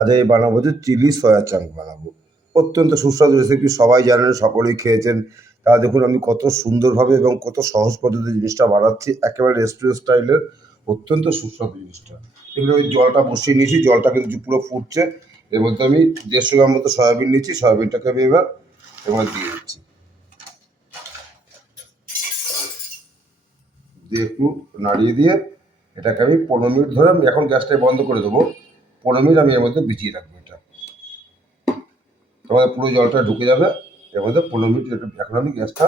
আজ এই বানাবো যে চিলি সয়া চাঙ্ক বানাবো। অত্যন্ত সুস্বাদু রেসিপি সবাই জানেন, সকলেই খেয়েছেন। তা দেখুন আমি কত সুন্দরভাবে এবং কত সহজ পদ্ধতি জিনিসটা বানাচ্ছি। একেবারে রেস্টুরেন্ট স্টাইলের অত্যন্ত সুস্বাদু জিনিসটা। এগুলো আমি জলটা বসিয়ে নিয়েছি, জলটা কিন্তু পুরো ফুটছে। এর মধ্যে আমি দেড়শো গ্রাম মতো সয়াবিন নিয়েছি, সয়াবিনটাকে আমি এবার এবার দিয়ে দিচ্ছি। দিয়ে একটু নাড়িয়ে দিয়ে এটাকে আমি পনেরো মিনিট ধরে আমি এখন গ্যাসটা বন্ধ করে দেবো। পনেরো মিনিট আমি এর মধ্যে ভিজিয়ে রাখব এটা। তোমাদের পুরো জলটা ঢুকে যাবে, এর মধ্যে পনেরো মিনিট এখন আমি গ্যাসটা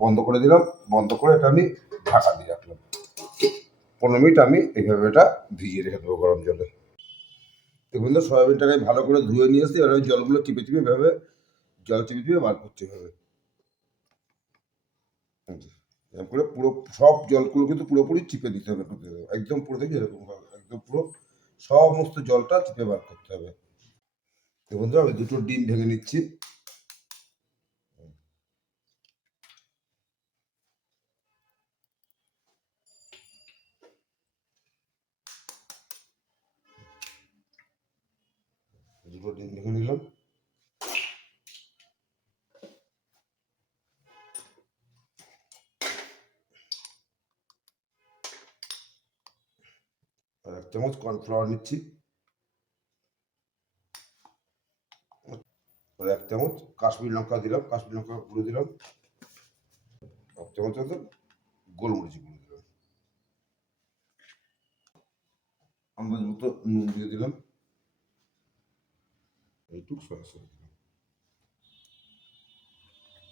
বন্ধ করে দিলাম, বন্ধ করে এটা আমি ঢাকা দিয়ে রাখলাম। পনেরো মিনিট আমি এইভাবে এটা ভিজিয়ে রেখে দেবো গরম জলে। দেখুন তো সয়াবিনটাকে ভালো করে ধুয়ে নিয়ে এসে এবার আমি জলগুলো চিপে চিপে এভাবে, জল চিপে চিপে বার করতে হবে এরকম করে পুরো, সব জলগুলো কিন্তু পুরোপুরি চিপে দিতে হবে, একদম পুরো দেখি এরকমভাবে একদম পুরো সমস্ত জলটা চিপে বার করতে হবে। তো তো আমি দুটো ডিম ভেঙে নিচ্ছি। দুটো ডিম ভেঙে নিলাম আর এক চামচ কর্নফ্লাওয়ার নিচ্ছি এক চামচ কাশ্মীর লঙ্কা দিলাম কাশ্মীর লঙ্কা গুঁড়ো দিলাম এক চামচ মতো গোলমরিচ গুঁড়ো দিলাম আন্দাজ মতো নুন দিয়ে দিলাম এইটুক সয়া সস দিলাম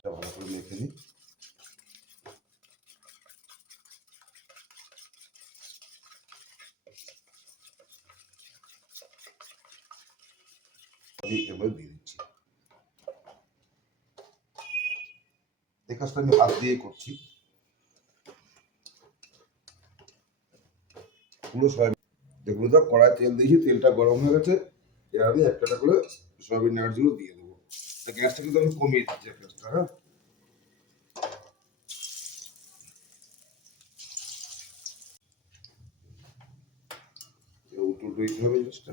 ভালো করে মেখে নিই আমি এবার দিয়ে দিচ্ছি এই কাজটা আমি হাত দিয়ে করছি পুরো সয়াবিন দেখুন তো কড়াই তেল দিয়েছি তেলটা গরম হয়ে গেছে এবার আমি একটা করে সয়াবিন নাড়াগুলো দিয়ে দেবো গ্যাসটা কিন্তু আমি কমিয়ে দিচ্ছি গ্যাসটা হ্যাঁ উল্টো উল্টো হবে জিনিসটা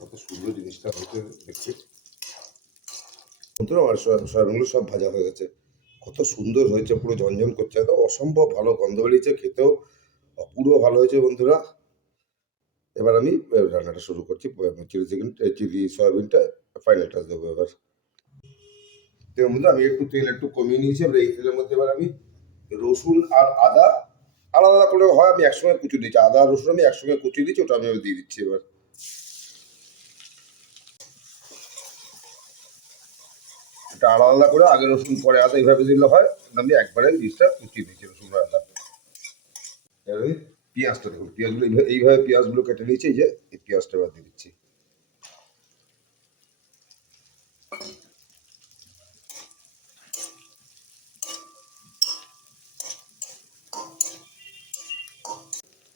কত সুন্দর জিনিসটা হয়েছে দেখতে বন্ধুরা আমার সয়াবিনগুলো সব ভাজা হয়ে গেছে। কত সুন্দর হয়েছে, পুরো ঝনঝন করছে। একদম অসম্ভব ভালো গন্ধ বেরিয়েছে, খেতেও অপূর্ব ভালো হয়েছে বন্ধুরা। এবার আমি রান্নাটা শুরু করছি চিলি চিকেন চিলি সয়াবিনটা ফাইনাল টাচ দেবো এবার। তেলের মধ্যে আমি একটু তেল একটু কমিয়ে নিয়েছি, এবার এই তেলের মধ্যে এবার আমি রসুন আর আদা, আলাদা করে হয়, আমি একসঙ্গে কুচি দিচ্ছি। আদা রসুন আমি একসঙ্গে কুচি দিচ্ছি, ওটা আমি দিয়ে দিচ্ছি এবার। এটা আলাদা আলাদা করে আগে রসুন পরে আদা এইভাবে দিলে হয়। আমি একবারে জিনিসটা কুচিয়ে দিচ্ছি রসুন এবার? আমি পেঁয়াজটা দেখুন পেঁয়াজগুলো এইভাবে পেঁয়াজগুলো কেটে নিয়েছি এই যে এই পেঁয়াজটা এবার দিয়ে দিচ্ছি।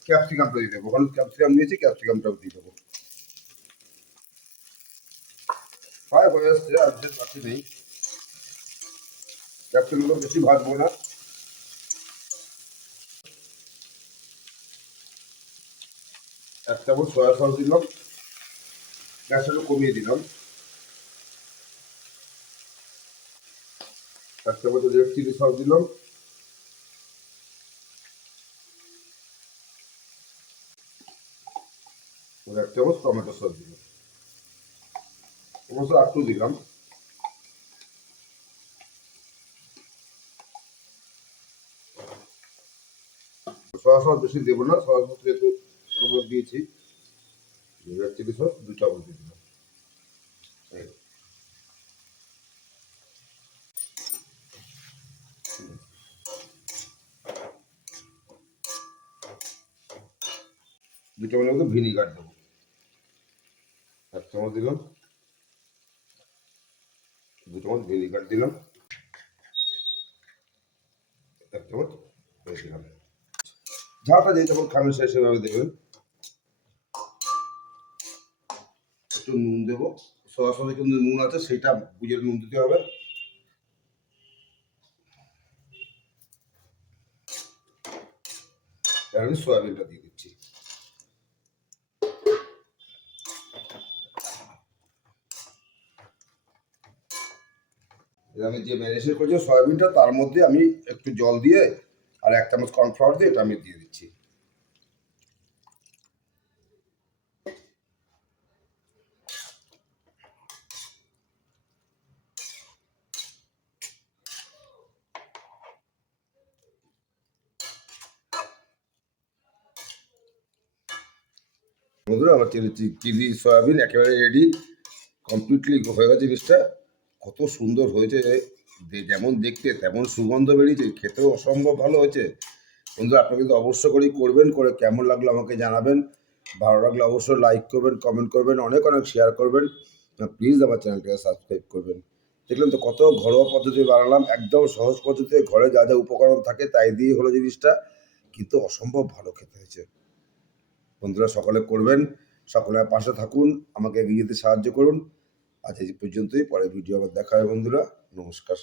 ক্যাপসিকামটা দিয়ে দেবো হলুদ ক্যাপসিকাম দিয়েছি ক্যাপসিকামটাও দিয়ে দেবো। হয় হয়ে আসছে আর নেই। ক্যাপসিকামগুলো বেশি ভাজবো না। এক চামচ সয়া সস দিলাম। গ্যাসটা কমিয়ে দিলাম। এক চামচ রেড চিলি সস দিলাম। এক চামচ টমেটো সস দিলাম। অবশ্য একটু দিলাম। সয়া বেশি দেবো না সয়া সস যেহেতু দিয়েছি রেড চিলি সস দু চামচ দিয়ে দিলাম। দু চামচের মতো ভিনিগার দেবো। এক চামচ দিলাম দু চামচ ভিনিগার দিলাম এক চামচ দিলাম। ঝালটা দিয়ে যেমন খাবেন, সে সেভাবে দেবেন। একটু নুন দেবো। সয়া সসে কিন্তু নুন আছে, সেটা বুঝে নুন দিতে হবে। আমি দিয়ে দিচ্ছি। আমি যে ম্যারিনেশন করেছি সয়াবিনটা, তার মধ্যে আমি একটু জল দিয়ে আর এক চামচ কর্নফ্লাওয়ার দিয়ে এটা আমি দিয়ে দিচ্ছি। বন্ধুরা, আমার চিলি সয়াবিন একেবারে রেডি কমপ্লিটলি হয়ে গেছে জিনিসটা। কত সুন্দর হয়েছে। যেমন দেখতে তেমন সুগন্ধ বেরিয়েছে, খেতেও অসম্ভব ভালো হয়েছে। বন্ধুরা, আপনারা কিন্তু অবশ্য করেই করবেন, করে কেমন লাগল আমাকে জানাবেন। ভালো লাগলে অবশ্যই লাইক করবেন কমেন্ট করবেন, অনেক অনেক শেয়ার করবেন। প্লিজ আমার চ্যানেলটাকে সাবস্ক্রাইব করবেন। দেখলেন তো কত ঘরোয়া পদ্ধতি বানালাম, একদম সহজ পদ্ধতিতে ঘরে যা যা উপকরণ থাকে তাই দিয়ে হলো জিনিসটা, কিন্তু অসম্ভব ভালো খেতে হয়েছে। বন্ধুরা, সকলে করবেন সকলে পাশে থাকুন, আমাকে এগিয়ে যেতে সাহায্য করুন। আজ এই পর্যন্তই পরের ভিডিও আবার দেখা হবে বন্ধুরা। নমস্কার।